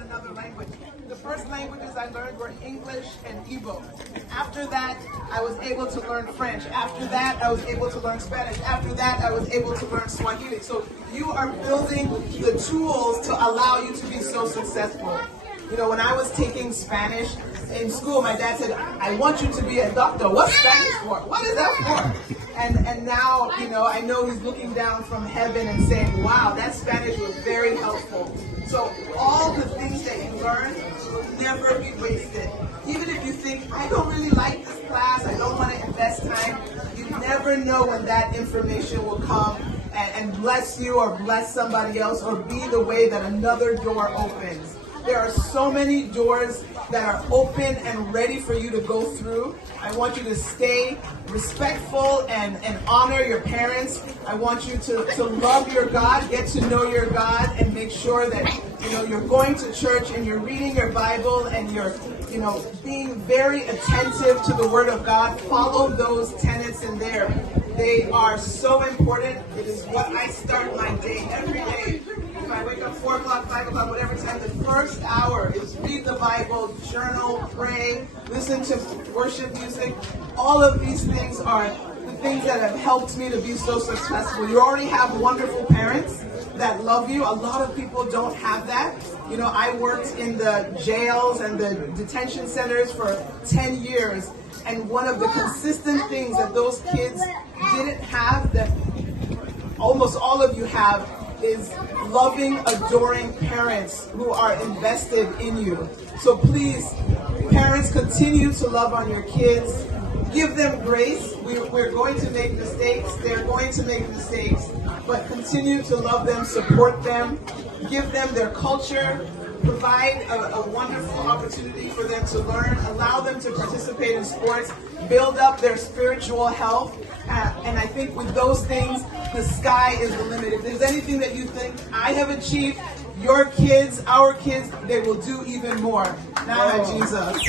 learn another language. The first languages I learned were English and Igbo. After that, I was able to learn French. After that, I was able to learn Spanish. After that, I was able to learn Swahili. So you are building the tools to allow you to be so successful. You know, when I was taking Spanish in school, my dad said, I want you to be a doctor. What's Spanish for? What is that for? And now, you know, I know he's looking down from heaven and saying, wow, that Spanish was very helpful. So all the things that you learn will never be wasted. Even if you think, I don't really like this class, I don't want to invest time, you never know when that information will come and bless you or bless somebody else or be the way that another door opens. There are so many doors that are open and ready for you to go through. I want you to stay respectful and honor your parents. I want you to love your God, get to know your God, and make sure that you're going to church and you're reading your Bible and you're being very attentive to the Word of God. Follow those tenets in there. They are so important. It is what I start my day every day. If I wake up 4 o'clock, 5 o'clock, whatever time, the first hour is read the Bible, journal, pray, listen to worship music. All of these things are the things that have helped me to be so successful. You already have wonderful parents that love you. A lot of people don't have that. You know, I worked in the jails and the detention centers for 10 years. And one of the consistent things that those kids didn't have that almost all of you have is loving, adoring parents who are invested in you. So please, parents, continue to love on your kids. Give them grace. We're going to make mistakes. They're going to make mistakes. But continue to love them, support them, give them their culture, provide a wonderful opportunity for them to learn, allow them to participate in sports, build up their spiritual health. And I think with those things, the sky is the limit. If there's anything that you think I have achieved, your kids, our kids, they will do even more. Now, Jesus.